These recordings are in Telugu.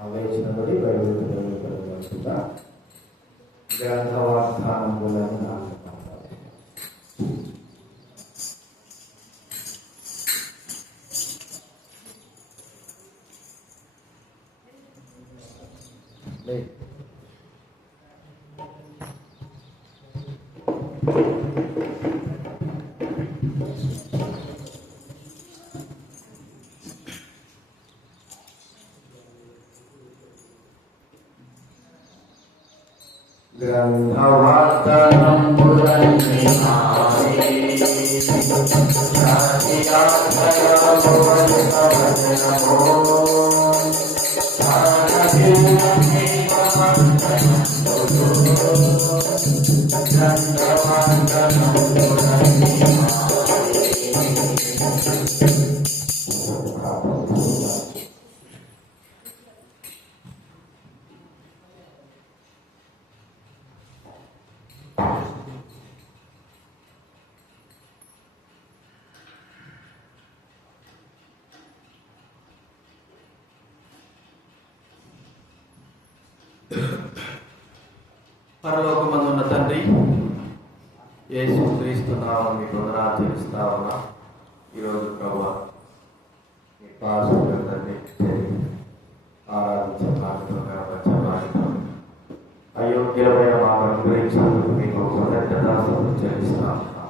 ఆవేశనబడి బైబిల్ గ్రంథవాస్థానములను నాశపడతారు. గ్రంథవర్ధనం పరలోకమందున్న తండ్రి, యేసు క్రీస్తు నామమున మీకు వందనాలు చెల్లిస్తా ఉన్నా. ఈరోజు ప్రభువా మీ పాదముల తండ్రి ఆరాధించడానికి అయోగ్యమైన మాటను గురించినందుకు మీకు కృతజ్ఞతాస్తుతులు చెల్లిస్తా ఉన్నా.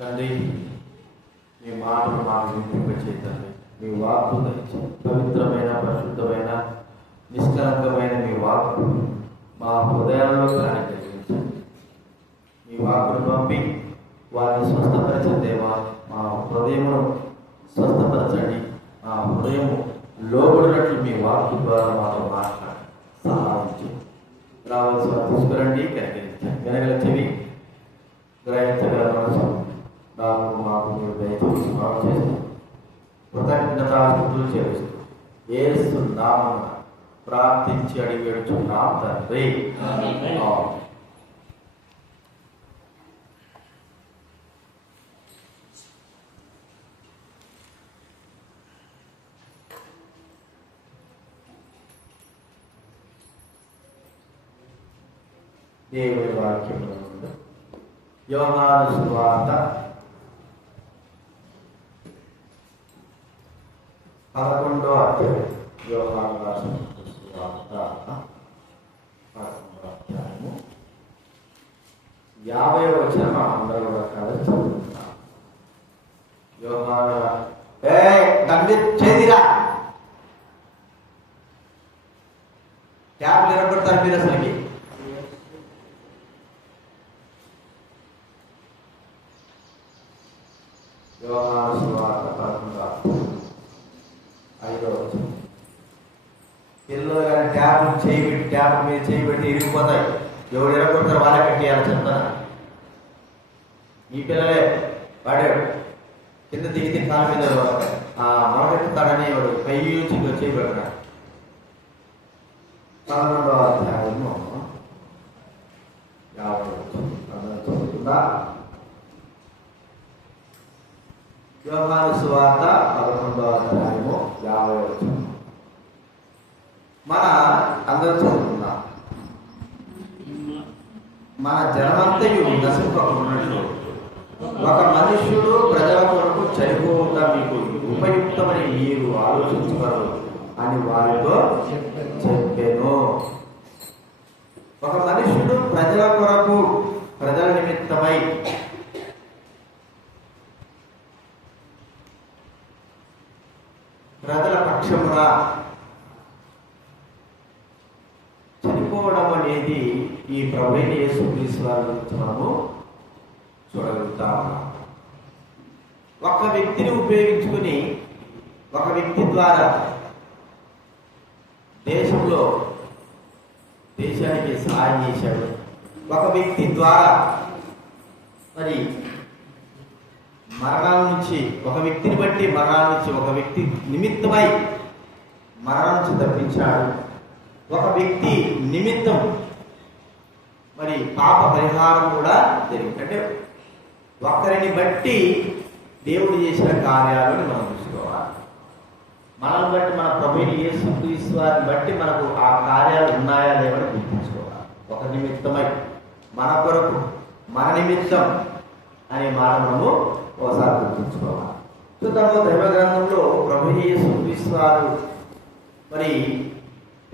తండ్రి, మీ మాటను మాకు వినిపింపచేయండి. మీ వాక్కు పవిత్రమైన, పరిశుద్ధమైన, నిష్కలంకమైన మీ వాక్కు మా హృదయాల్లో ప్రాణం కలిగించండి. మీ వాక్కును పంపి వారిని స్వస్థపరచండి దేవా. మా హృదయమును స్వస్థపరచండి. మా హృదయము లోబడినట్లు మీ వాక్కు ద్వారా మాతో మాట్లాడి సహాయించండి. రావాల్సిన తీసుకురండి, కనికరించండి. వినగల చెవి, గ్రహించగల మనసు నాకు మాకు మీరు దయచేసి బాగు చేస్తూ కృతజ్ఞతాస్తుతులు చేస్తూ యేసు నామమున ప్రార్థించి అడిగి వేడుచున్నాం తండ్రి. దేవుని వాక్యంలో యోహాను సువార్త 11వ అధ్యాయం. యోహాను రాసిన సువార్త 11వ అధ్యాయము 50వ వచనం అందరూ కూడా కలిసి చదువుతున్నాం. యోహాను చేదిరా ట్యాబ్లు ఎరగొడతారు మీరు అసలుకి. యోహాను సువార్త 11వ అధ్యాయం 5వ వచనం. పిల్లలు కానీ ట్యాబ్ మీద చేయబెట్టి ఇరిగిపోతాయి. ఎవడు ఎరగొడతారు వాళ్ళే కట్టేయాలి చెప్తాను. ఈ పిల్లలే వాడాడు కింద దిగితే కాళ్ళ మీద మొదలెత్తుతాడని వాడు పై చేయబెట్టాడు. 11వ అధ్యాయము 50వ వచనం చదువుతుందా? యోహాను సువార్త 11వ అధ్యాయము 50వ వచనం. మన అందరూ చదువుకుందాం. మన జనమంతయు నశింపకున్నట్లు ఒక మనుష్యుడు ప్రజల కొరకు చనిపోవుట మీకు ఉపయుక్తమని మీరు ఆలోచించగలరు అని వారితో చెప్పాను. ఒక మనుష్యుడు ప్రజల కొరకు, ప్రజల నిమిత్తమై ప్రజల పక్షమున చనిపోవడం అనేది ఈ ప్రభువైన యేసుక్రీస్తు వారి గురించి మనము చూడగలుగుతాం. ఒక వ్యక్తిని ఉపయోగించుకుని ఒక వ్యక్తి ద్వారా దేశానికి సహాయం చేశాడు. ఒక వ్యక్తి ద్వారా మరి మరణాల నుంచి, ఒక వ్యక్తిని బట్టి మరణాల నుంచి, ఒక వ్యక్తి నిమిత్తమై మరణం నుంచి తప్పించాడు. ఒక వ్యక్తి నిమిత్తం మరి పాప పరిహారం కూడా జరిగింది. అంటే ఒక్కరిని బట్టి దేవుడు చేసిన కార్యాలను మనం చూసుకోవాలి. మనల్ని బట్టి మన ప్రభువుని యేసుక్రీస్తు వారిని బట్టి మనకు ఆ కార్యాలు ఉన్నాయా లేవని గుర్తించుకోవాలి. ఒక నిమిత్తమై, మన కొరకు, మన నిమిత్తం అనే మాట మనము ఒకసారి గుర్తించుకోవాలి. చూద్దాము దైవ గ్రంథంలో ప్రభువు యేసుక్రీస్తు వారు మరి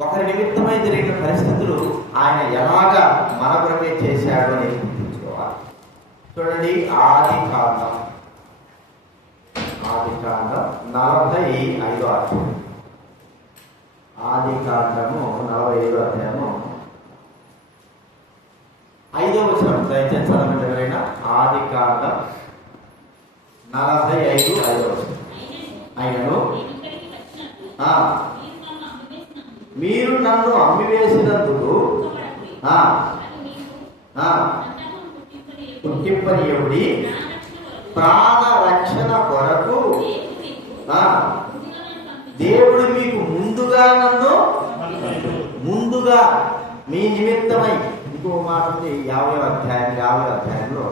ఒకరి నిమిత్తమై జరిగిన పరిస్థితులు ఆయన ఎలాగా మన కొరకే చేశాడు అని గుర్తించుకోవాలి. చూడండి, ఆది కాండం 45వ అధ్యాయం. ఆది కాండము 45వ అధ్యాయము 5వ వచనం దయచేసి చదవండి ఎవరైనా. ఆది కాండం 45:5 వచనం. ఆయనను మీరు నన్ను అమ్మివేసినందుకు పుట్టింపనీయుడి ప్రాణ రక్షణ కొరకు దేవుడు మీకు ముందుగా మీ నిమిత్తమై. ఇంకో మాట ఉంది 50వ అధ్యాయంలో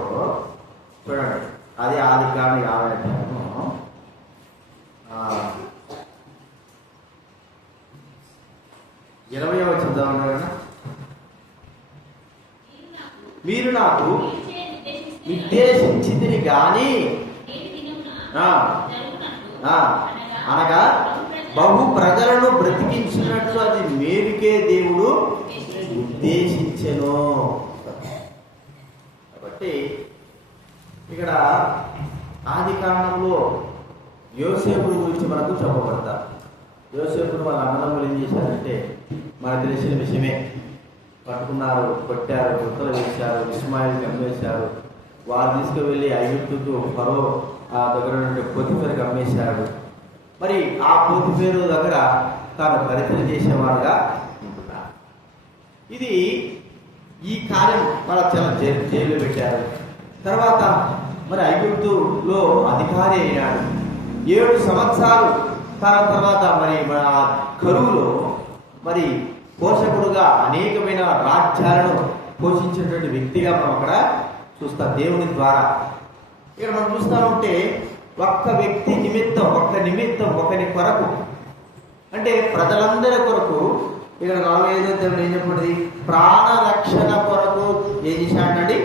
చూడండి. అదే ఆది కాండం 50వ అధ్యాయము 20వ వచనం. మీరు నాకు నిర్దేశించితిరి గాని అనగా బహు ప్రజలను బ్రతికించినట్లు అది మేలుకే దేవుడు ఉద్దేశించెను. కాబట్టి ఇక్కడ ఆది కాండంలో యోసేపు గురించి మనకు చెప్పబడతారు. యోసేపును వాళ్ళ అన్నదమ్ములు ఏం చేశారంటే మనకు తెలిసిన విషయమే. పట్టుకున్నారు, కొట్టారు, గుర్తలు వేశారు, ఇస్మాయిల్ని అమ్మేశారు. వారు తీసుకువెళ్ళి ఐగుప్తుకు ఫరో దగ్గర నుండి పోతిఫేరుకి అమ్మేశాడు. మరి ఆ పోతిఫేరు దగ్గర తాను పరిచయం చేసేవాడుగా ఉంటున్నాడు. ఇది ఈ కార్యం వాళ్ళ చాలా జైలు పెట్టారు. తర్వాత మరి ఐగుప్తులో అధికారి అయినాడు. 7 సంవత్సరాలు తర్వాత మరి మన కరువులో మరి పోషకుడుగా అనేకమైన రాజ్యాలను పోషించినటువంటి వ్యక్తిగా మనం అక్కడ చూస్తాం దేవుని ద్వారా. ఇక్కడ మనం చూస్తూ ఉంటే ఒక్క వ్యక్తి నిమిత్తం, ఒకరి కొరకు, అంటే ప్రజలందరి కొరకు. ఇక్కడ 45వ దేవుడు ఏం చెప్పండి, ప్రాణ రక్షణ కొరకు ఏం చేశాడండి,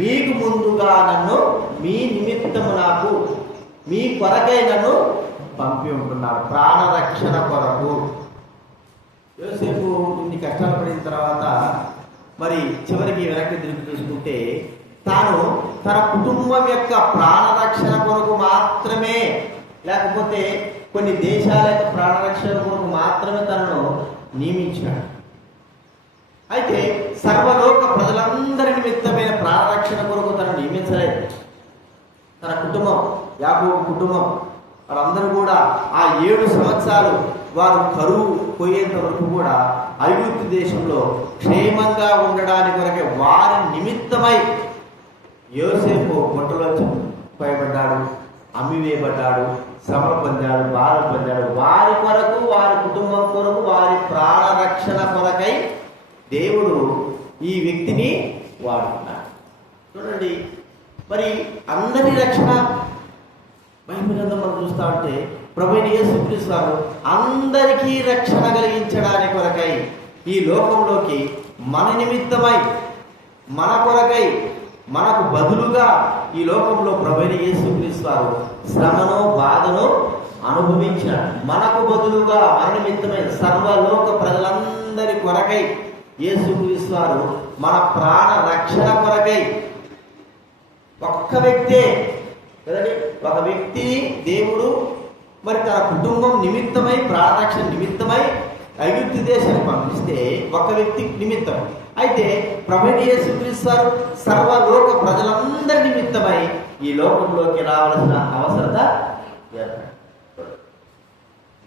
మీకు ముందుగా నన్ను మీ నిమిత్తము నాకు మీ కొరకై నన్ను పంపి ఉంటున్నాడు. ప్రాణ రక్షణ కొరకు. యోసేపు ఇన్ని కష్టాలు పడిన తర్వాత మరి చివరికి వెనక్కి తిరిగి చూసుకుంటే తాను తన కుటుంబం యొక్క ప్రాణరక్షణ కొరకు మాత్రమే, లేకపోతే కొన్ని దేశాల యొక్క ప్రాణరక్షణ కొరకు మాత్రమే తనను నియమించాడు. అయితే సర్వలోక ప్రజలందరి నిమిత్తమైన ప్రాణరక్షణ కొరకు తనను నియమించలేదు. తన కుటుంబం, యాకోబు కుటుంబం, వారందరూ కూడా ఆ 7 సంవత్సరాలు వారు కరువు పోయేంత వరకు కూడా ఐగుప్తు దేశంలో క్షేమంగా ఉండడానికి కొరకే వారి నిమిత్తమై యోసేపు గుంటలో పైబడ్డాడు, అమ్మివేయబడ్డాడు, శ్రమ పొందాడు, బాధ పొందాడు. వారి కొరకు, వారి కుటుంబం కొరకు, వారి ప్రాణరక్షణ కొరకై దేవుడు ఈ వ్యక్తిని వాడుకున్నాడు. చూడండి, మరి అందరి రక్షణ బైబిల్ గ్రంథం మనం చూస్తా ఉంటే ప్రభువైన యేసుక్రీస్తు వారు అందరికీ రక్షణ కలిగించడానికి కొరకై ఈ లోకంలోకి మన నిమిత్తమై, మన కొరకై, మనకు బదులుగా ఈ లోకంలో ప్రభువైన యేసుక్రీస్తు వారు శ్రమను, బాధను అనుభవించాడు. మనకు బదులుగా, మన నిమిత్తమై, సర్వలోక ప్రజలందరి కొరకై యేసుక్రీస్తు వారు మన ప్రాణ రక్షణ కొరకై ఒక్క వ్యక్తే కదండి, ఒక వ్యక్తి దేవుడు మరి తన కుటుంబం నిమిత్తమై, ప్రాణరక్షణ నిమిత్తమై ఐగుప్తు దేశాన్ని పంపిస్తే ఒక వ్యక్తి నిమిత్తం. అయితే ప్రభువైన యేసుక్రీస్తు వారు సర్వలోక ప్రజలందరి నిమిత్తమై ఈ లోకంలోకి రావాల్సిన అవసరత ఏర్పడింది.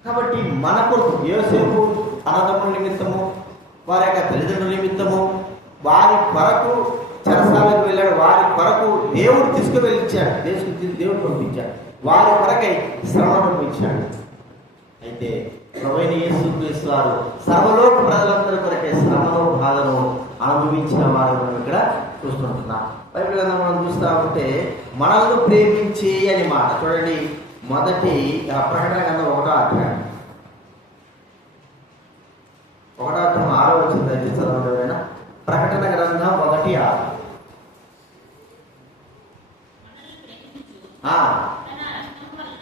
కాబట్టి మన కొరకు యోసేపు అన్నదమ్ముల నిమిత్తము, వారి యొక్క తల్లిదండ్రుల నిమిత్తము, వారి కొరకు చెరసాలకు వెళ్ళాడు. వారి కొరకు దేవుడు తీసుకువెళ్ళిచ్చాడు, దేవుడు పంపించాడు. వారి కొరకై శ్రమ పంపించాడు. అయితే ప్రభువైన యేసుక్రీస్తు వారు సర్వలోక ప్రజలందరి కొరకై శ్రమను, బాధను అనుభవించిన వారు మనం ఇక్కడ చూస్తుంటున్నాం. బైబిల్ గ్రంథం మనం చూస్తూ ఉంటే మనల్ని ప్రేమించి అని మాట చూడండి. మొదటి ప్రకటన గ్రంథం 1వ అధ్యాయం 6వ వచనం అయితే చదవడం. ప్రకటన గ్రంథం 1:6.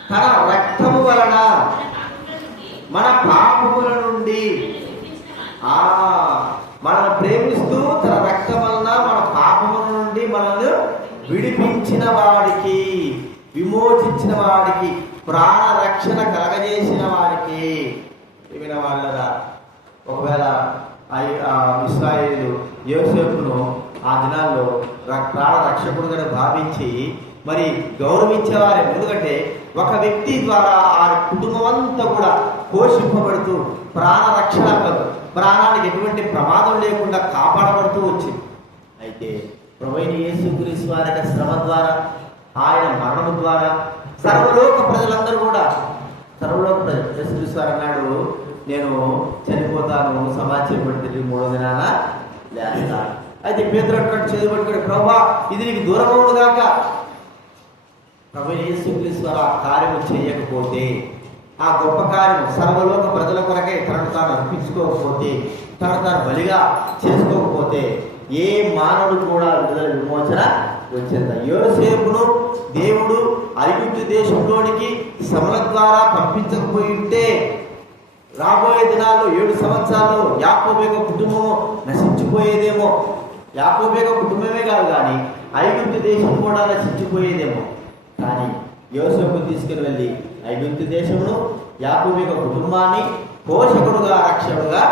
తన రక్తము వలన మన పాపముల నుండి మనల్ని ప్రేమిస్తూ తన రక్తం వలన మన పాపముల నుండి మనల్ని విడిపించిన వాడికి, విమోచించిన వాడికి, ప్రాణ రక్షణ కలగజేసిన వాడికి. విన వాళ్ళరా, ఒకవేళ ఇశ్రాయేలు యోసేపును ఆ దినాల్లో ప్రాణ రక్షకుడుగా భావించి మరి గౌరవించేవారే. ఎందుకంటే ఒక వ్యక్తి ద్వారా ఆ కుటుంబం అంతా కూడా పోషింపబడుతూ ప్రాణ రక్షణ, ప్రాణానికి ఎటువంటి ప్రమాదం లేకుండా కాపాడబడుతూ వచ్చింది. అయితే ప్రభువైన యేసుక్రీస్తు వారి యొక్క శ్రమ ద్వారా, ఆయన మరణము ద్వారా సర్వలోక ప్రజలందరూ కూడా, సర్వలోక ప్రజలు యేసుక్రీస్తు వారు అన్నాడు, నేను చనిపోతాను, సమాచారం పడితే 3వ దినాన లేస్తాను. అయితే పేతురు అంటాడు చేతి పట్టుకొని, ప్రభువా ఇది నీకు దూరం అవును గాక. ప్రభువైన యేసుక్రీస్తు వారు ఆ కార్యము చేయకపోతే, ఆ గొప్ప కార్యం సర్వలోక ప్రజల కొరకై తనను తాను అర్పించుకోకపోతే, తనను తాను బలిగా చేసుకోకపోతే ఏ మానవుడు కూడా విడుదల విమోచన వచ్చేది. యోసేపును దేవుడు ఐగుప్తు దేశంలోనికి శ్రమల ద్వారా పంపించకపోయి ఉంటే రాబోయే దినాల్లో 7 సంవత్సరాలు యాకోబు యొక్క కుటుంబము నశించిపోయేదేమో. యాకోబు యొక్క కుటుంబమే కాదు కానీ ఐగుప్తు దేశం కూడా నశించిపోయేదేమో. కానీ యోసేపు తీసుకుని వెళ్ళి ఐగుప్తు దేశమును, యాకోబు యొక్క కుటుంబాన్ని పోషకుడుగా, రక్షకుడుగా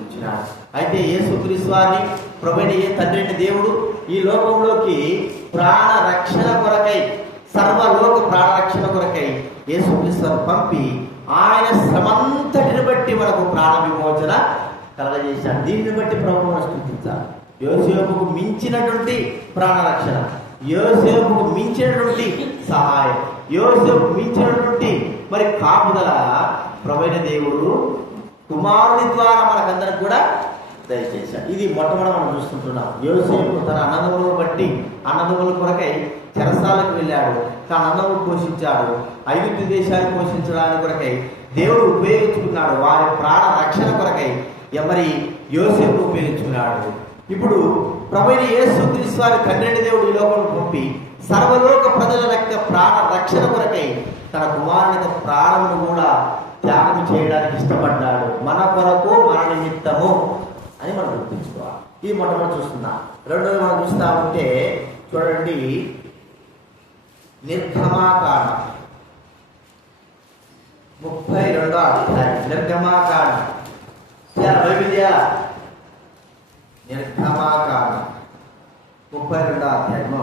ఉంచినాడు. అయితే యేసుక్రీస్తు వారిని ప్రభువైన తండ్రి దేవుడు ఈ లోకంలోకి ప్రాణ రక్షణ కొరకై, సర్వలోక ప్రాణ రక్షణ కొరకై యేసుక్రీస్తును పంపి ఆయన శ్రమంతటిని బట్టి మనకు ప్రాణ విమోచన కలగజేశాడు. దీనిని బట్టి ప్రభువును స్తుతించాలి. యోసేపుకు మించినటువంటి ప్రాణ రక్షణ, యోసేపుకు మించినటువంటి సహాయం, యోసేపుకు మించినటువంటి మరి కాపుదల ప్రభువైన దేవుడు కుమారుని ద్వారా మనకందరికి కూడా దయచేశాడు. ఇది మొట్టమొదటి మనం చూస్తుంటున్నాం. యోసేపు తన అన్నదమ్ములను బట్టి, అన్నదమ్ముల కొరకై చెరసాలకు వెళ్ళాడు, తన అన్నదమ్ములు పోషించాడు. ఐగుప్తు దేశాన్ని పోషించడానికి కొరకై దేవుడు ఉపయోగించుకున్నాడు. వారి ప్రాణ రక్షణ కొరకై మరి యోసేపు ఉపయోగించుకున్నాడు. ఇప్పుడు ప్రభువైన యేసుక్రీస్తు వారి తండ్రి దేవుడు ఈ లోకంలో పంపి సర్వలోక ప్రజల యొక్క ప్రాణ రక్షణ కొరకై తన కుమారుని యొక్క ప్రాణమును కూడా త్యాగం చేయడానికి ఇష్టపడ్డాడు. మన కొరకు, మన నిమిత్తము అని మనం గుర్తుంచుకోవాలి. ఈ మొట్టమొదటి చూస్తున్నాం. రెండోది మనం చూస్తా ఉంటే చూడండి, నిర్గమాకాండం 32వ అధ్యాయం. నిర్గమాకాండం వైవిధ్య నిర్గమాకాండం 32వ అధ్యాయము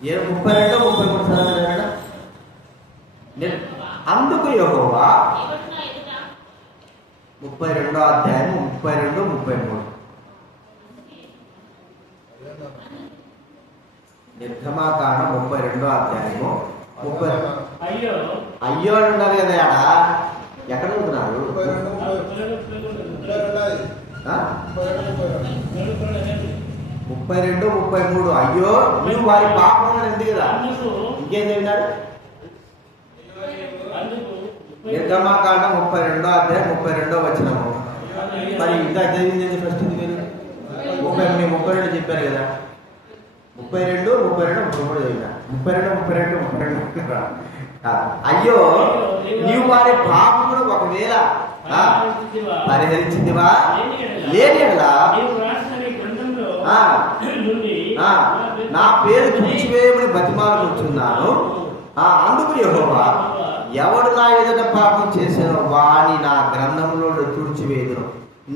32-33 అందుకు యెహోవా 32వ అధ్యాయము 32-33 నిర్గమాకాండం 32వ అధ్యాయము 30. అయ్యో అని ఉండాలి కదా ఆడ. ఎక్కడ ఉంటున్నారు? 32-33 అయ్యో నువ్వు వారి పాపం ఉంది కదా. ఇంకేం చెప్పినారు? నిర్గమాకాండం 32వ అధ్యాయం 32వ వచనము. మరి ఇంకా జరిగింది ఫస్ట్ మీరు 32 చెప్పారు కదా. 32-33 చదివినా. 32 అయ్యో నీవు వారి పాపమును ఒకవేళ పరిహరించిందివా లేని నా పేరు తుడిచివేయమని బతిమాలుకుంటున్నాను. అందుకు యెహోవా ఎవడు నా ఎదుట పాపం చేసానో వాని నా గ్రంథంలో తుడిచివేదును.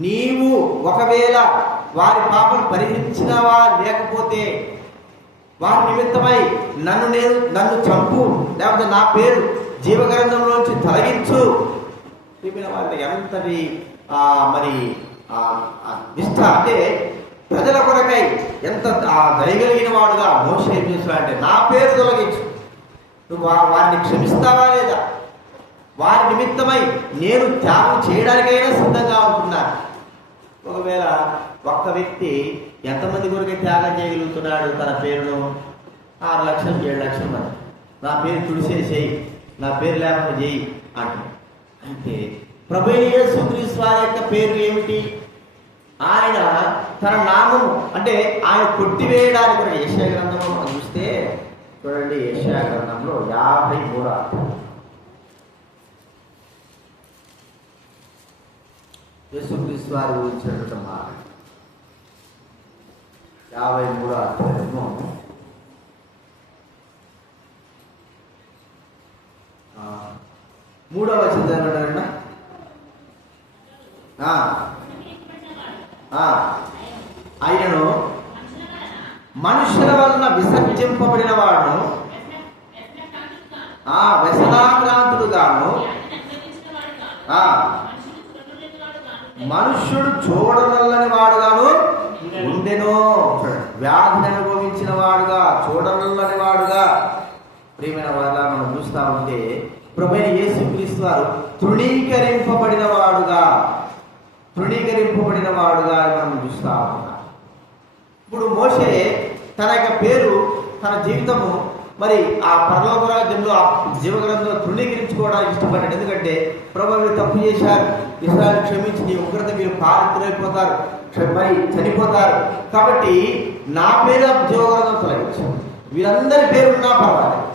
నీవు ఒకవేళ వారి పాపం పరిహరించినవా లేకపోతే వారి నిమిత్తమై నన్ను చంపు, లేకపోతే నా పేరు జీవగ్రంథంలోంచి తొలగించు. చెప్పిన వాళ్ళ ఎంతటి మరి నిష్ఠ అంటే ప్రజల కొరకై ఎంత దయగలిగిన వాడుగా మోషే ఏం చేస్తాడంటే నా పేరు తొలగించు. నువ్వు వారిని క్షమిస్తావా లేదా? వారి నిమిత్తమై నేను త్యాగం చేయడానికైనా సిద్ధంగా ఉంటున్నాను. ఒకవేళ ఒక్క వ్యక్తి ఎంతమంది కొరకే త్యాగం చేయగలుగుతున్నాడు తన పేరును? 6 లక్షలు 7 లక్షల మంది. నా పేరు తుడిసేసేయి, నా పేరు లేకుండా చేయి అంటాడు. అంటే ప్రభువైన యేసుక్రీస్తు వారి యొక్క పేరు ఏమిటి? ఆయన తన నామం అంటే ఆయన కొట్టివేయడానికి కూడా యెషయా గ్రంథంలో మనం చూస్తే చూడండి, యెషయా గ్రంథంలో 53 యేసుక్రీస్తు వారి గురించినటువంటి మాట 53 అధ్యాయము 3వ వచనం. ఆయనను మనుషుల వలన విసర్జింపబడిన వాడును, వ్యసనాక్రాంతుడుగాను, మనుష్యుడు చూడనల్లని వాడుగాను ఉండెను. వ్యాధిని అనుభవించిన వాడుగా, చూడనల్లని వాడుగా. ప్రియమైన వాళ్ళ మనం చూస్తా ఉంటే ప్రభువైన యేసుక్రీస్తు వారు తృణీకరింపబడిన వాడుగా మనం చూస్తా ఉన్నాం. ఇప్పుడు మోషే తన యొక్క పేరు, తన జీవితము మరి ఆ పరలోక రాజ్యంలో ఆ జీవగ్రంథంలో తృణీకరించుకోవడానికి ఇష్టపడ్డాడు. ఎందుకంటే ప్రభువు మీరు తప్పు చేశారు, ఇస్రాయేలు క్షమించి నీ ఉగ్రత మీరు పారిపోతారు, మరి చనిపోతారు, కాబట్టి నా పేరు జీవగ్రంథం తొలగించు, వీరందరి పేరు ఉన్నా పర్వాలేదు.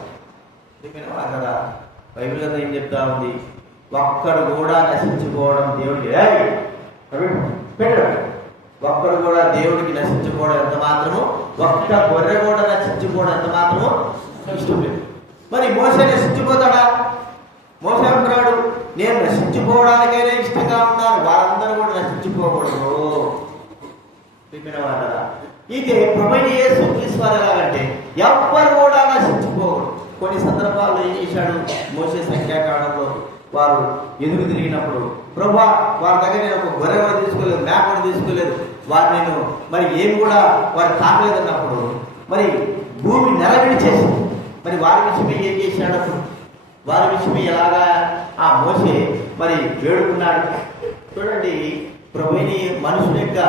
కదా బైబిల్ కదా ఏం చెప్తా ఉంది? ఒక్కడు కూడా నశించుకోవడం దేవుడికి పెట్టాడు. ఒక్కడు కూడా దేవుడికి నశించుకోవడం ఎంత మాత్రము, ఒక్క గొర్రె కూడా నశించుకోవడం ఎంత మాత్రము ఇష్టం లేదు. మరి మోసే నశించిపోతాడా? మోసే అంటున్నాడు, నేను నశించుకోవడానికైనా ఇష్టంగా ఉన్నాను, వారందరూ కూడా నశించుకోకూడదు. ఇదే ప్రభువైన యేసుక్రీస్తు వారు ఎలాగంటే ఎవ్వరు కూడా నశించుకోకూడదు. కొన్ని సందర్భాల్లో ఏం చేశాడు? మోసే సంఖ్యాకాలంలో వారు ఎదురు తిరిగినప్పుడు, ప్రభువా వారి దగ్గర నేను ఒక గొర్రె కూడా తీసుకోలేదు, మేక కూడా తీసుకోలేదు, వారు నేను మరి ఏమి కూడా వారు తాకలేదు అన్నప్పుడు మరి భూమి నెలవిడిచేసి మరి వారి విషయమే ఏం చేశాడు? వారి విషయమే ఎలాగా ఆ మోసే మరి వేడుకున్నాడు. చూడండి, ప్రభువైన మనుషుల యొక్క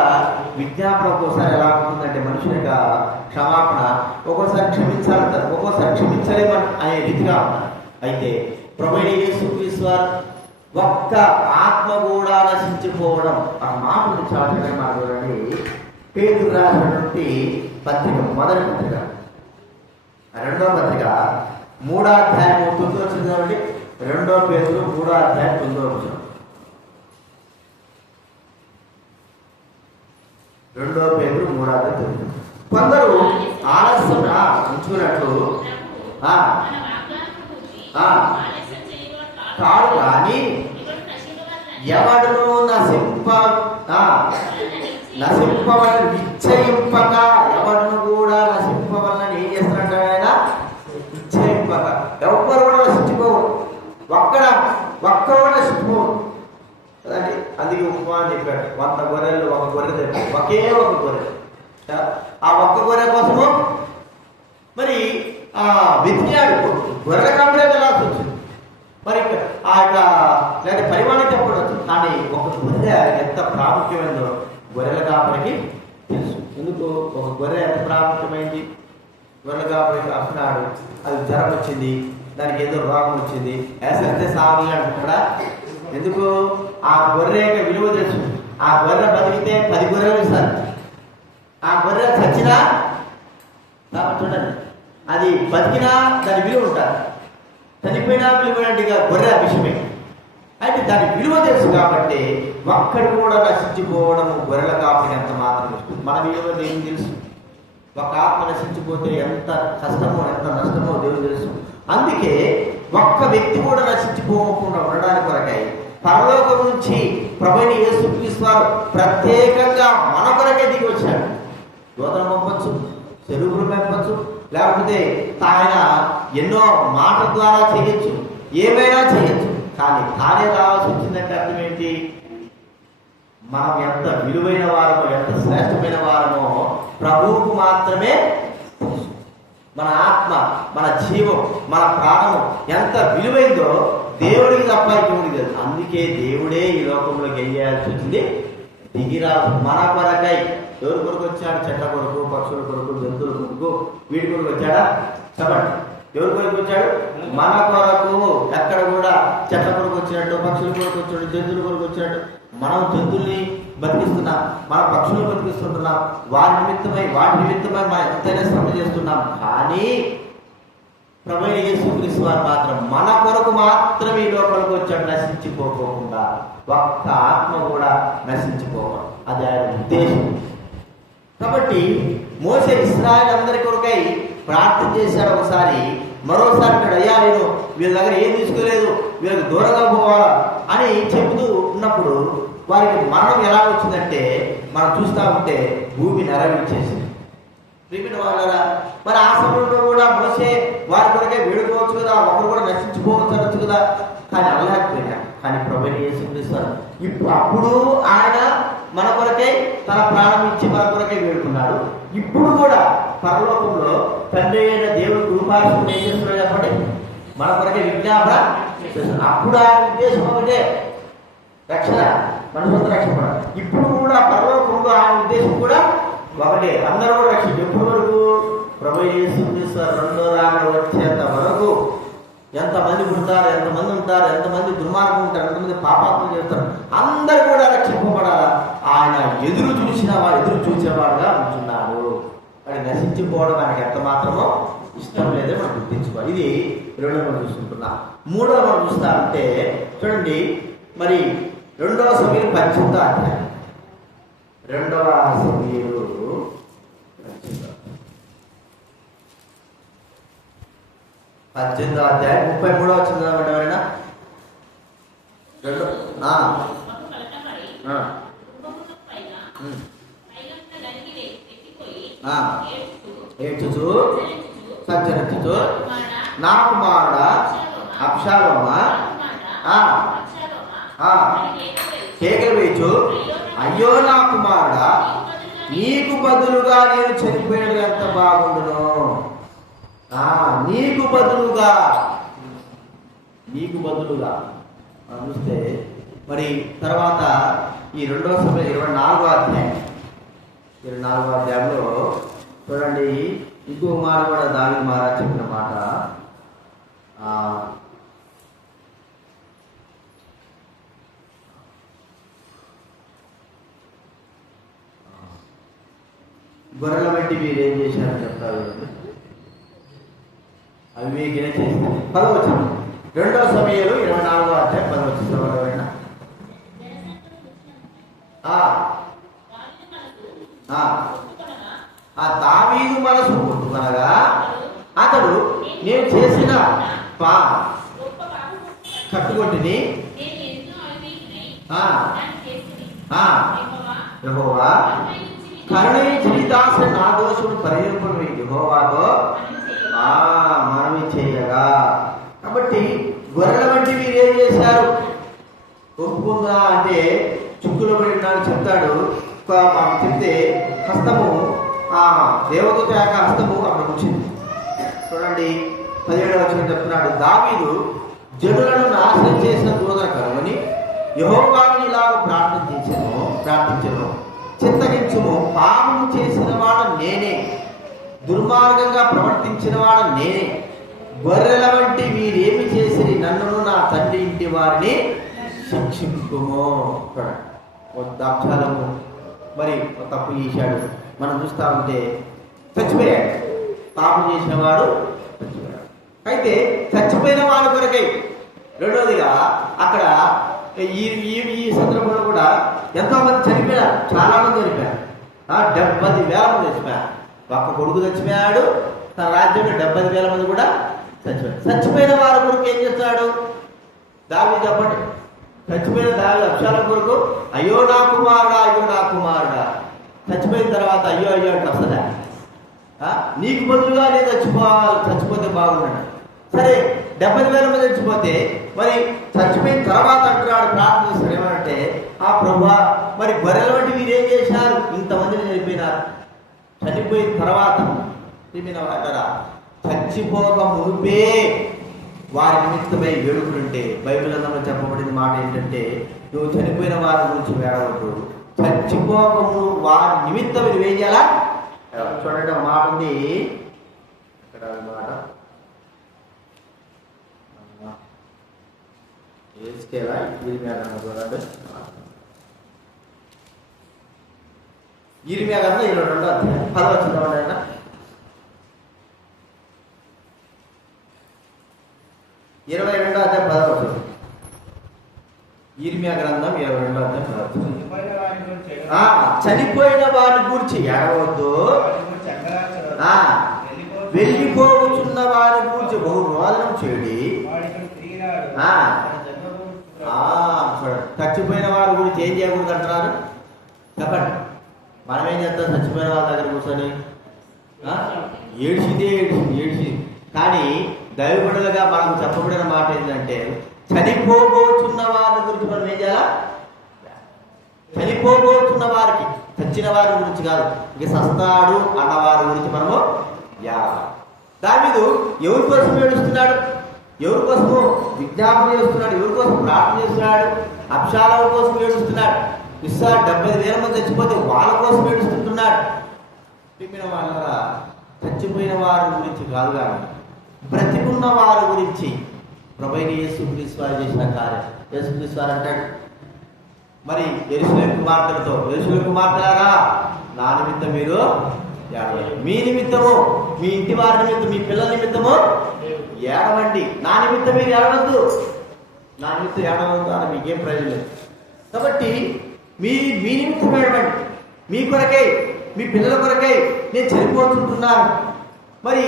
విజ్ఞాపన ఒక్కోసారి ఎలా ఉంటుందంటే, మనుషుల యొక్క క్షమాపణ ఒక్కోసారి క్షమించాలంటారు, ఒక్కోసారి క్షమించలేమని అనే రీతిగా ఉన్నారు. అయితే ప్రభువైన యేసుక్రీస్తు వారు ఒక్క ఆత్మ కూడా నశించిపోవడం ఆ మాటను చాటుగా మాట్లాడండి. పేతురు రాసినటువంటి పత్రిక, మొదటి పత్రిక, 2వ పత్రిక 3వ అధ్యాయం 9వ వచనం చూడండి. 2 పేతురు 3వ అధ్యాయం 9వ వచనం. 2 పేతురు 3వ అధ్యాయం 9. కొందరు ఆలస్యం ఉంచుకున్నట్లు కాదు, కానీ ఎవడును నశింపవలని నిశ్చయింపక, ఎవడును కూడా నశింపవలని ఏం చేస్తారంటే ఆయన నిశ్చయింపక. ఎవ్వరు కూడా నశించుకోవద్దు, ఒక్కడు కూడా నశించుకోవద్దు కదండి. అందుకే ఉపమానం చెప్పాడు, 100 గొర్రెలు ఒక గొర్రె తెప్పాడు, ఒకే ఒక గొర్రె. ఆ ఒక్క గొర్రె కోసము మరి వెతికినాడు, గొర్రెల కాపుడే వెళ్ళాల్సి వచ్చింది. మరి ఆ యొక్క లేదా పరిమాణం చెప్పడచ్చు, కానీ ఒక గొర్రె ఎంత ప్రాముఖ్యమైనదో గొర్రెల కాపరికి తెలుసు. ఎందుకు ఒక గొర్రె ఎంత ప్రాముఖ్యమైంది? గొర్రెల కాపరికి అంటున్నాడు, అది జ్వరం వచ్చింది, దానికి ఏదో రోగం వచ్చింది, వేసేస్తే సాగు అంటున్నాడా? ఎందుకు? ఆ గొర్రె యొక్క విలువ తెలుసు. ఆ గొర్రె బతికితే 10 గొర్రెలు ఇస్తారు, ఆ గొర్రె చచ్చినా చూడండి, అది బతికినా దాని విలువ ఉంటారు, చనిపోయినా విలువైనట్టుగా గొర్రె విషయమే. అయితే దాని విలువ తెలుసు కాబట్టి ఒక్కడు కూడా నశించిపోవడం గొర్రెల కాపరికి ఎంత మాత్రం ఇష్టం. మన విలువ ఏం తెలుసు? ఒక ఆత్మ నశించిపోతే ఎంత కష్టమో ఎంత నష్టమో దేవుడు తెలుసు. అందుకే ఒక్క వ్యక్తి కూడా నశించిపోకుండా ఉండడానికి కొరకై పరలోకం నుంచి ప్రభువైన యేసుక్రీస్తు వారు ప్రత్యేకంగా మన కొరకే దిగి వచ్చాడు. దూతను పంపచ్చు, చెరువులు పంపచ్చు, లేకపోతే ఆయన ఎన్నో మాటల ద్వారా చేయొచ్చు, ఏమైనా చేయొచ్చు, కానీ తానే రావాల్సి వచ్చిందంటే అర్థం ఏంటి? మనం ఎంత విలువైన వారమో, ఎంత శ్రేష్టమైన వారమో ప్రభువుకు మాత్రమే తెలుసు. మన ఆత్మ, మన జీవం, మన ప్రాణం ఎంత విలువైందో దేవుడికి తప్ప దేవుడికి తెలుసు. అందుకే దేవుడే ఈ లోకంలోకి ఏం చేయాల్సి వచ్చింది? దిగిరాదు. మన కొరకై. ఎవరి కొరకు వచ్చాడు? చెట్ల కొరకు, పక్షుల కొరకు, జంతువుల కొరకు, వీటి కొరకు వచ్చాడా? చెప్పండి. ఎవరి కొరకు వచ్చాడు? మన కొరకు. ఎక్కడ కూడా చెట్ల కొరకు వచ్చినట్టు, పక్షుల కొరకు వచ్చినట్టు, జంతువుల కొరకు వచ్చినట్టు మనం జంతువుల్ని బతికిస్తున్నాం, మన పక్షులు బతికిస్తుంటున్నాం, వాటి నిమిత్తమై మనం ఎంతైనా శ్రమ చేస్తున్నాం. కానీ ప్రభువైన యేసుక్రీస్తు వారు మాత్రం మన కొరకు మాత్రమే ఈ లోపలికి వచ్చాడు, నశించిపోకుండా. ఒక్క ఆత్మ కూడా నశించిపోవాలి, అది ఆయన ఉద్దేశం. కాబట్టి మోసే ఇశ్రాయేలు అందరి కొరకై ప్రార్థన చేశాడు ఒకసారి. మరోసారి అంటాడు, అయ్యా నేను వీళ్ళ దగ్గర ఏం తీసుకోలేదు, వీళ్ళకి దూరంగా పోవాలా అని చెబుతూ ఉన్నప్పుడు వారికి మరణం ఎలా వచ్చిందంటే మనం చూస్తూ ఉంటే భూమి నెరవేర్చేసింది. ప్రియమైన వాళ్ళరా, మరి ఆ సమయంలో కూడా మోసే వారి కొరకే వేడుకోవచ్చు కదా, ఒకరు కూడా నశించిపోవచ్చు కదా. కానీ అనలేకపోయినా. కానీ ప్రభువైన యేసుక్రీస్తు ఇప్పుడు అప్పుడు ఆయన మన కొరకే తన ప్రాణం ఇచ్చి మన కొరకే వేడుకున్నాడు. ఇప్పుడు కూడా పరలోకంలో తండ్రి అయిన దేవుడు కృపాశుడు ఏం చేస్తున్నాడు చెప్పండి? మన కొరకే విజ్ఞాపన చేస్తున్నాడు. అప్పుడు ఆయన ఉద్దేశం ఒకటే, రక్షణ, మనసొంత రక్షణ. ఇప్పుడు కూడా పరలోకంలో ఆయన ఉద్దేశం కూడా ఒకటే, అందరూ కూడా రక్షణ. ఎప్పటి వరకు? ప్రభువైన యేసుక్రీస్తు రెండో రాకడ వచ్చేంత వరకు. ఎంతమంది పుడతారు, ఎంతమంది ఉంటారు, ఎంతమంది దుర్మార్గం ఉంటారు, ఎంతమంది పాపాత్మలు చేస్తారు, అందరూ కూడా రక్షింపబడాలా. ఆయన ఎదురు చూసేవాడుగా ఉంటున్నాడు. వాడు నశించిపోవడం ఆయనకి ఎంత మాత్రమో ఇష్టం లేదో మనం గుర్తించుకోవాలి. ఇది రెండో మనం చూసుకుంటున్నాం. మూడో మనం చూస్తా ఉంటే చూడండి, మరి 2వ సమూయేలు 18వ అధ్యాయం. 2వ సమూయేలు 18వ అధ్యాయం 33వ వచనం ఎవరైనా? ఏడ్చుచు సంచరించుచు, నా కుమారుడా అబ్షాలోమా కేకలు వేయచ్చు, అయ్యో నా కుమారుడా, నీకు బదులుగా నేను చనిపోయినది ఎంత బాగుండును. నీకు బదులుగా చూస్తే మరి తర్వాత ఈ 2వ సమూయేలు 24వ అధ్యాయం. 24వ అధ్యాయంలో చూడండి, ఇంకో మాట కూడా దావీదు మహారాజు చెప్పిన మాట. గొర్రెల బట్టి మీరు ఏం చేశారని చెప్తారు. అవివేకినే చేసింది. 10వ వచనం, 2వ సమూయేలు 24వ అధ్యాయం 10వ వచనం. దావీదు మనసు పుట్టుకొనగా అతడు నేను చేసిన కట్టుకొట్టిని యెహోవా కరుణించి దాసుడు నా దోషుడు పరిహరింపను యెహోవాతో మనవి చేయగా. కాబట్టి గొర్రెల వంటి మీరు ఏం చేశారు? ఒప్పుకుందా అంటే చుక్కులో పడి ఉన్నాను చెప్తాడు. చెప్తే హస్తము దేవదూత యొక్క హస్తము అక్కడ వచ్చింది. చూడండి 17వ వచనం చెప్తున్నాడు, దావీదు జనులను నాశనం చేసిన దూతను కనుగొని యెహోవాను ఇలాగ ప్రార్థించెను, చింతగించుము, పాపము చేసిన వాడు నేనే, దుర్మార్గంగా ప్రవర్తించిన వాడు నేనే. గొర్రెల వంటి వీరేమి చేసిరి, నన్ను నా తండ్రి ఇంటి వారిని శిక్షించుము. అబ్షాలోము మరి తప్పు చేశాడు. మనం చూస్తా ఉంటే చచ్చిపోయాడు. పాపం చేసిన వాడు చచ్చిపోయాడు. అయితే చచ్చిపోయిన వాడి కొరకై రెండోదిగా అక్కడ ఈ సందర్భంలో కూడా ఎంతో మంది చనిపోయారు. చాలా మంది చనిపోయారు. 70,000 మంది చచ్చిపోయారు. ఒక్క కొడుకు చచ్చిపోయాడు, తన రాజ్యంలో 70,000 మంది కూడా చచ్చిపోయారు. చచ్చిపోయిన వారి కొరకు ఏం చేస్తాడు దావీదు చెప్పండి? చచ్చిపోయిన దావీదు అబ్షాలోము కొరకు అయ్యో నా కుమారుడా. చచ్చిపోయిన తర్వాత అయ్యో అంటే వస్తుందా? నీకు బదులుగా నేను చచ్చిపోతే బాగున్నాడు. సరే 70,000 మంది చచ్చిపోతే మరి చచ్చిపోయిన తర్వాత అంటున్నాడు, ప్రార్థన చేస్తాడు ఏమనంటే, ప్రభువా మరి గొర్రెల వంటి మీరు ఏం చేశారు? ఇంతమందిని చనిపోయినారు. చనిపోయిన తర్వాత చచ్చిపోక మునిపే వారి నిమిత్తమై వేడుకుంటే బైబిల్ అందంలో చెప్పబడిన మాట ఏంటంటే, నువ్వు చనిపోయిన వారి గురించి వేడవద్దు, చచ్చిపోకముందు వారి నిమిత్తం మీరు ఏం చేయాలా? చూడండి ఒక మాట ఉంది ఇక్కడ, మాట ఏసుకేలా చూడండి. ఇరిమియా గ్రంథం 22వ అధ్యాయం 10వ వచనం ఆయన 22వ అధ్యాయం 10వ వచనం. ఇరిమియా గ్రంథం 22వ అధ్యాయం 10వ వచనం. చనిపోయిన వారిని గురించి ఏడవద్దు, వెళ్ళిపోతున్న వారి గురించి బహు రోదనం చేయడి. చచ్చిపోయిన వారి గురించి ఏం చేయకూడదు అంటున్నారు? చెప్పండి. మనం ఏం చేస్తాం? చచ్చిపోయిన వాళ్ళ దగ్గర కూర్చొని ఏడ్చి కానీ దైవబడులుగా మనకు చెప్పబడిన మాట ఏంటంటే, చనిపోబోతున్న వారి గురించి మనం ఏం చేయాలా? చనిపోబోతున్న వారికి, చచ్చిన వారి గురించి కాదు, ఇక సస్తాడు అన్న వారి గురించి మనము దావీదు ఎవరి కోసం ఏడుస్తున్నాడు? ఎవరి కోసము విజ్ఞాపన చేస్తున్నాడు? ఎవరి కోసం ప్రార్థన చేస్తున్నాడు? అబ్షాలోము కోసం ఏడుస్తున్నాడు. 70,000 మంది చచ్చిపోతే వాళ్ళ కోసం ఏడుస్తుంటున్నాడు. వాళ్ళ చచ్చిపోయిన వారి గురించి కాదు కానీ బ్రతికున్న వారి గురించి ప్రభువైన యేసుక్రీస్తు వారు చేసిన కార్యం. యేసుక్రీస్తు వారు అంటాడు మరి యెరూషలేము కుమార్తెలతో, యెరూషలేము కుమార్తెలారా, నా నిమిత్తం మీరు ఏడవండి, మీ నిమిత్తము, మీ ఇంటి వారి నిమిత్తం, మీ పిల్లల నిమిత్తము ఏడవండి, నా నిమిత్తం మీరు ఏడవద్దు, నా నిమిత్తం ఏడవద్దు అని మీకేం ప్రయోజనం లేదు. కాబట్టి మీ నిమిత్తం ఏడవండి, మీ కొరకై, మీ పిల్లల కొరకై నేను చనిపోతుంటున్నాను. మరి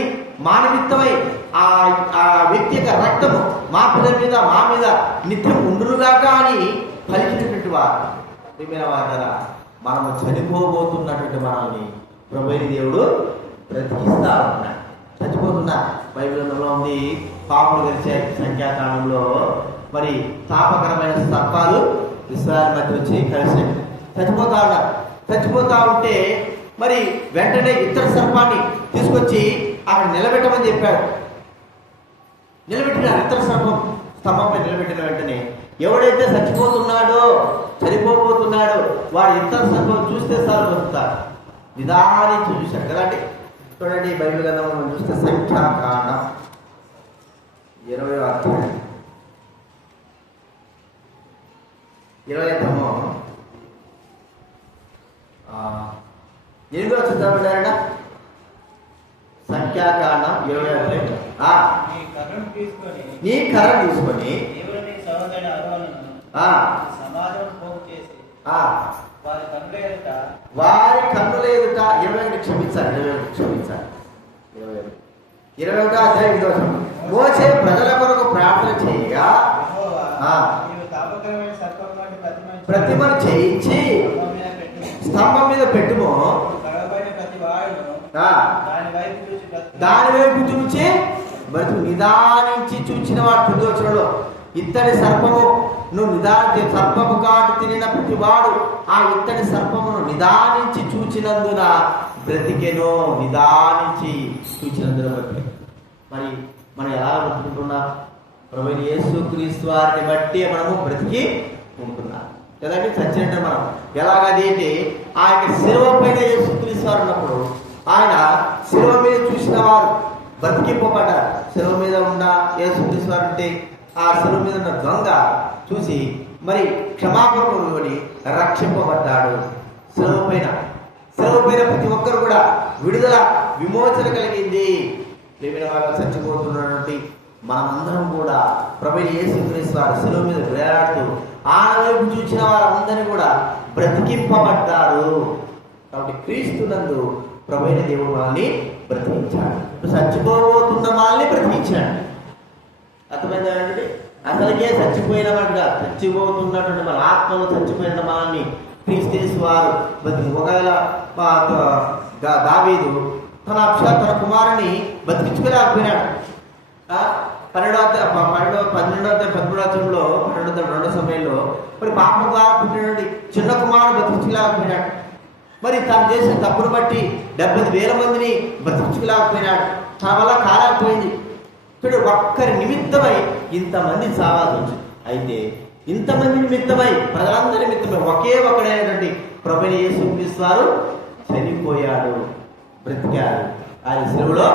మా నిమిత్తమై ఆ వ్యక్తి యొక్క రక్తము మా పిల్లల మీద, మా మీద నిత్యం ఉండునుగాక అని పలికినటువంటి వారు వారా, మనము చనిపోబోతున్నటువంటి మనల్ని ప్రభువైన దేవుడు బ్రతికిస్తా ఉన్నాడు. చచ్చిపోతున్నా బైబిల్లో ఉంది, పాములు గడిచాయి సంఖ్యాకాలంలో, మరి తాపకరమైన సర్పాలు ఇశ్రాయేలు మధ్య వచ్చి కలిసి చచ్చిపోతా ఉన్నారు. చచ్చిపోతా ఉంటే మరి వెంటనే ఇతర సర్పాన్ని తీసుకొచ్చి అక్కడ నిలబెట్టమని చెప్పాడు. నిలబెట్టిన ఇతర సర్పం స్తంభంపై నిలబెట్టిన వెంటనే ఎవడైతే చచ్చిపోతున్నాడో, చనిపోబోతున్నాడో వాడు ఇతర సర్పం చూస్తే సార్ బతుకుతారు. నిదానించి చూశాడు కదా. అంటే చూడండి బైబిల్ గ్రంథంలో మనం చూస్తే సంఖ్యాకాండం 20వ అధ్యాయం 8వ చదవండి. సంఖ్యాకాండం 20వ అధ్యాయం. నీ కర్ర తీసుకొని వారి కన్నుల ఎదుట 21 క్షమించాలి. 21వ అధ్యాయం 5వ వచనం. మోసే ప్రజల కొరకు ప్రార్థన చేయగా ప్రతిమను చేయించి స్తంభం మీద పెట్టుమో, దాని వైపు చూచి బ్రతుకు. నిదానించి చూచిన వాడు 9వ వచనంలో, ఇత్తడి సర్పము నువ్వు నిదానించి, సర్పము కాటు తినిన ప్రతి వాడు ఆ ఇత్తడి సర్పమును నిదానించి చూచినందున బ్రతికెను. నిదానించి చూచినందున బ్రతికే. మరి మనం ఎలా బ్రతుకుంటున్నాం? ప్రభువైన యేసుక్రీస్తు వారిని బట్టి మనము బ్రతికి ఉంటున్నాం కదండి. చచ్చినట్టు మనం ఎలాగది అంటే, ఆయన శిలువ పైన యేసుక్రీస్తు వారు ఉన్నప్పుడు ఆయన శిలువ మీద చూసిన వారు బ్రతికింపబడ్డారు. శిలువ మీద ఉన్న యేసుక్రీస్తు వారు అంటే ఆ శిలువ మీద ఉన్న దొంగ చూసి మరి క్షమాపణ పొందుకొని రక్షింపబడ్డాడు. శిలువ పైన ప్రతి ఒక్కరు కూడా విడుదల, విమోచన కలిగింది. ప్రేమైన వారు చచ్చిపోతున్నటువంటి మనమందరం కూడా ప్రభువైన యేసుక్రీస్తు వారు శిలువ మీద వేలాడుతూ ఆయన వైపు చూసిన వారందరినీ కూడా బ్రతికింపబడ్డారు. కాబట్టి క్రీస్తునందు ప్రభువైన దేవుడు మనల్ని బ్రతికించాడు. చచ్చిపోతున్న మనల్ని బ్రతికించాడు. అర్థమైందండి? అసలుకే చచ్చిపోయిన వాడుగా, చచ్చిపోతున్నటువంటి మన ఆత్మలో చచ్చిపోయిన మనల్ని క్రీస్తు వారు బతికి. ఒకవేళ దావీదు తన కుమారుని బతికించుకోలేకపోయినాడు. 12వ సమయంలో మరి పాపం ద్వారా పుట్టినటువంటి చిన్న కుమారుడు బతికించుకోలేకపోయినాడు. మరి తాను చేసిన తప్పును బట్టి 70,000 మందిని బతికించుకోలేకపోయినాడు. తన వల్ల కాలేకపోయింది. చూడు, ఒక్కరి నిమిత్తమై ఇంతమంది చావాల్సి వచ్చింది. అయితే ఇంతమంది నిమిత్తమై, ప్రజలందరి నిమిత్తమై ఒకే ఒకడైనటువంటి ప్రభువైన యేసుక్రీస్తు వారు చనిపోయాడు, బ్రతికాడు, ఆయన శిలువలో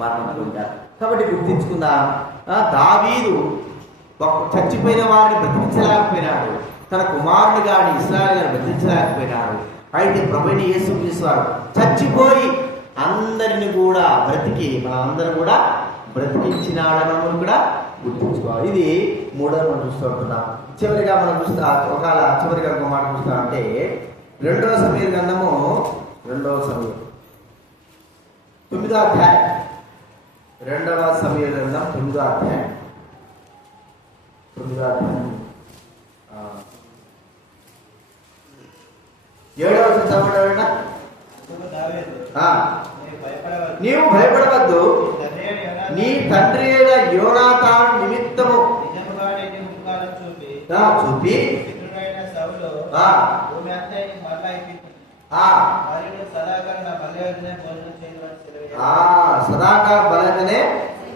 మరణం పొందాడు. కాబట్టి గుర్తించుకుందాం, దావీదు చచ్చిపోయిన వారిని బ్రతికించలేకపోయినాడు, తన కుమారుని గాని ఇశ్రాయేలు గారిని బ్రతికించలేకపోయినాడు. అయితే ప్రభువైన యేసుక్రీస్తు వారు చచ్చిపోయి అందరిని కూడా బ్రతికి మనందరూ కూడా బ్రతికించినాడని మనం కూడా గుర్తుంచుకోవాలి. ఇది మూడవ మనం చూస్తూ ఉంటున్నాం. చివరిగా మనం చూస్తా, ఒకవేళ చివరిగా ఒక మాట చూస్తామంటే 2వ సమూయేలు గ్రంథము 2వ సమూయేలు 9వ అధ్యాయం, 2వ సమూయేలు గ్రంథం 9వ అధ్యాయం 7వ చదవడం. నీవు భయపడవద్దు, నీ తండ్రి అయిన యోనాతాను నిమిత్తము చూపి సదాకాల బలగానే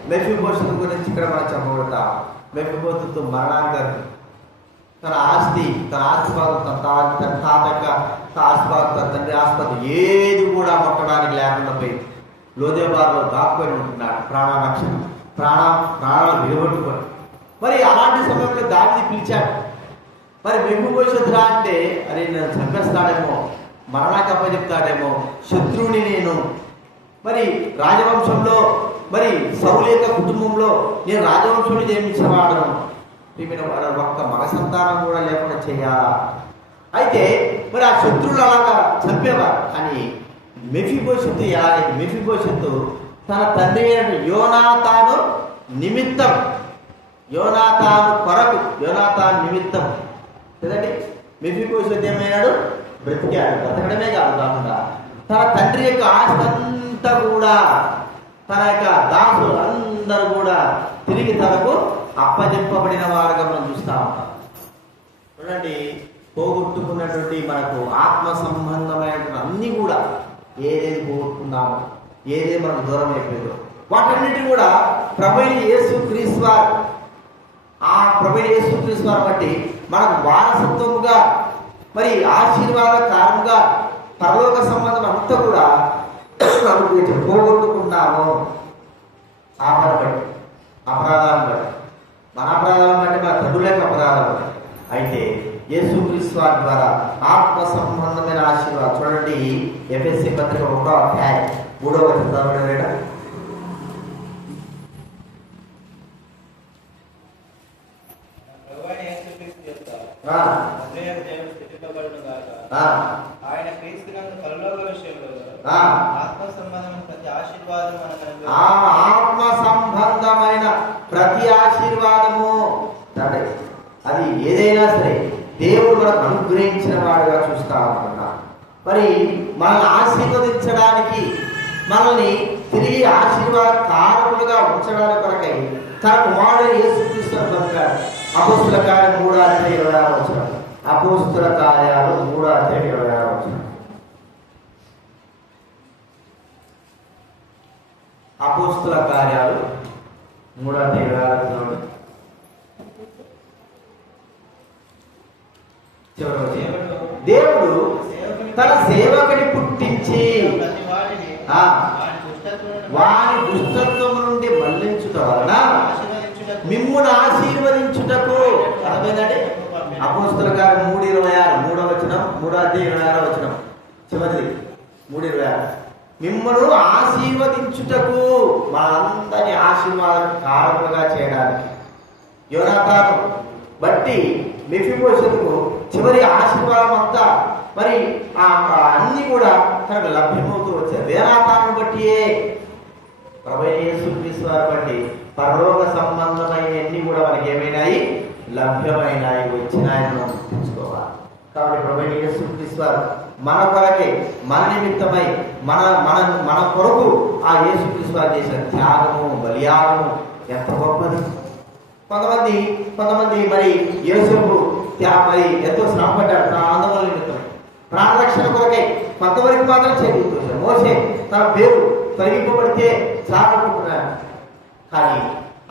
మెఫీబోషెతు గురించి ఇక్కడ మనం చెప్పబడతాం. మెఫీబోషెతు మరణానికి తన ఆస్తిపాదం, తన తాత ఆస్తిపాదం, తన తండ్రి ఆస్తిపాదం ఏది కూడా మొట్టడానికి లేకుండా పోయి లోదేబార్లో దాక్కుని ఉంటున్నాడు. ప్రాణాలు విడగొట్టుకొని. మరి అలాంటి సమయంలో దావీదు పిలిచాడు. మరి మెఫీబోషెతు రా అంటే, అరే నేను చంపేస్తాడేమో, మరణానికి అప్పచెప్తాడేమో, శత్రువుని నేను, మరి రాజవంశంలో, మరి సౌలు యొక్క కుటుంబంలో నేను రాజవంశంలో జన్మించేవాడను, వాడు ఒక్క మగ సంతానం కూడా లేకుండా చేయాలా? అయితే మరి ఆ శత్రువులు అలాగా చంపేవారు. కానీ మెఫీబోషెతు ఎలాగైతే, మెఫీబోషెతు తన తండ్రి యోనాతాను నిమిత్తం, యోనాతాను కొరకు, యోనాతాను నిమిత్తం కదండి మెఫీబోషెతు ఏమైనాడు? బ్రతికాడు. బ్రతకడమే కాకుండా తన తండ్రి యొక్క ఆస్తి అంతా కూడా, తన యొక్క దాసులు అందరూ కూడా తిరిగి తనకు అప్పజెప్పబడిన వారుగా మనం చూస్తా ఉంటాం. చూడండి, పోగొట్టుకున్నటువంటి మనకు ఆత్మ సంబంధమైనటువంటి అన్ని కూడా ఏదేది పోగొట్టుకున్నామో, ఏదే మనకు దూరం అయిపోయిందో వాటన్నిటిని కూడా ప్రభువైన యేసుక్రీస్తు వారు, ఆ ప్రభువైన యేసుక్రీస్తు వారు బట్టి మనకు వారసత్వముగా, మరి ఆశీర్వాద కారణంగా పరలోక సంబంధం అంతా కూడా పోగొట్టుకున్నాము. పాపాన్ని బట్టి, అపరాధాలను బట్టి, మన అపరాధాలను బట్టి, మన తండ్రుల యొక్క అపరాధాలను బట్టి. అయితే యేసుక్రీస్తు వారి ద్వారా ఆత్మ సంబంధమైన ఆశీర్వాదం. చూడండి, ఎఫెసీ పత్రిక 1వ అధ్యాయం 3వ వచనం. ఆయన క్రీస్తునందు పరలోక విషయంలో ఆత్మ సంబంధమైన ప్రతి ఆశీర్వాదము, ఆత్మ సంబంధమైన ప్రతి ఆశీర్వాదము, అది ఏదైనా సరే దేవుడు మనకు అనుగ్రహించిన వాడుగా చూస్తా ఉంటున్నా. మరి మనల్ని ఆశీర్వదించడానికి, మనల్ని తిరిగి ఆశీర్వాద కారకులుగా ఉంచడానికి కొరకై తన కుమారుడు యేసుక్రీస్తు పంపాడు. అపోస్తుల కార్యం 3:26 వచనం. అపోస్తుల కార్యాలు 3:26 వచనం. అపోస్తుల కార్యాలు 3:26 వచనం. దేవుడు తన సేవకుని పుట్టించి వారి దుష్టత్వం నుండి మళ్లించుట వలన మిమ్మును ఆశీర్వదించుటకు. అర్థమైందండి? అపోస్తుల కార్యం 3:26 3వ వచనం, 3:26 వచనం చివరిది 3:26. మిమ్మును ఆశీర్వదించుటకు, మనందరి ఆశీర్వాదం కారణంగా చేయడానికి. యోనాతాను బట్టి మెఫీబోషెతుకు చివరి ఆశీర్వాదం అంతా, మరి అన్ని కూడా తనకు లభ్యమవుతూ వచ్చాయి. యోనాతాను బట్టియే ప్రభువైన యేసుక్రీస్తు వారి బట్టి పరలోక సంబంధమైన అన్ని కూడా మనకి ఏమైనాయి? లభ్యమైనాయి, వచ్చినాయని మనం గుర్తుంచుకోవాలి. కాబట్టి ప్రభువైన యేసుక్రీస్తు వారు మన కొరకే, మన నిమిత్తమై, మన కొరకు ఆ యేసుక్రీస్తు వారు చేసిన త్యాగము, బలియాగము ఎంత గొప్పది. కొంతమంది మరి యేసుకు మరి ఎంతో శ్రమపడ్డాడు తన ఆనందముల నిమిత్తమై, ప్రాణరక్షణ కొరకై. కొంతవరకు మాత్రం చేకూర్చాడు. మోసే తన పేరు తొలగింపబడితే చాలనుకుంటున్నాడు. కానీ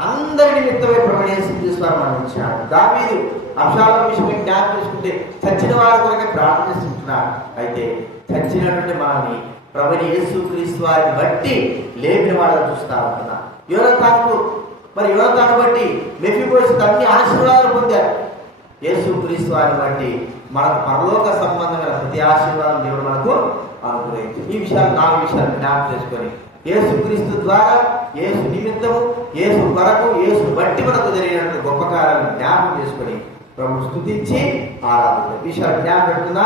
అందరి నిమిత్తమై ప్రభువైన యేసుక్రీస్తు వారు మరణించాడు. దావీదు అబ్షాలోము విషయమై జ్ఞాపకం చేసుకుంటే చచ్చిన వారి కొరకే ప్రార్థన చేస్తుంటున్నాడు. అయితే చచ్చినటువంటి మనల్ని ప్రభువైన యేసుక్రీస్తు వారిని బట్టి లేపిన వాళ్ళని చూస్తా ఉంటున్నా. యోనాతాను బట్టి మెఫీబోషెతు అన్ని ఆశీర్వాదాలు పొందారు. యేసుక్రీస్తు వారిని బట్టి మనకు పరలోక సంబంధమైన ప్రతి ఆశీర్వాదం దేవుడు మనకు అనుగ్రహించి ఈ విషయాలు 4 విషయాలు జ్ఞాపకం చేసుకొని యేసుక్రీస్తు ద్వారా, యేసు నిమిత్తము, యేసు కొరకు, యేసు బట్టి మనకు జరిగినటువంటి గొప్ప కార్యాలను జ్ఞాపకం చేసుకొని ప్రభు స్తుతించి ఆరాధన విషయాలు జ్ఞాపకం పెడుతున్నా.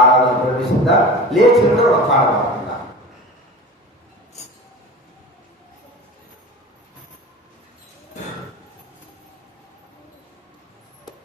ఆరాధన ప్రవేశిద్దాం. లేచి ఒక పాడదాం.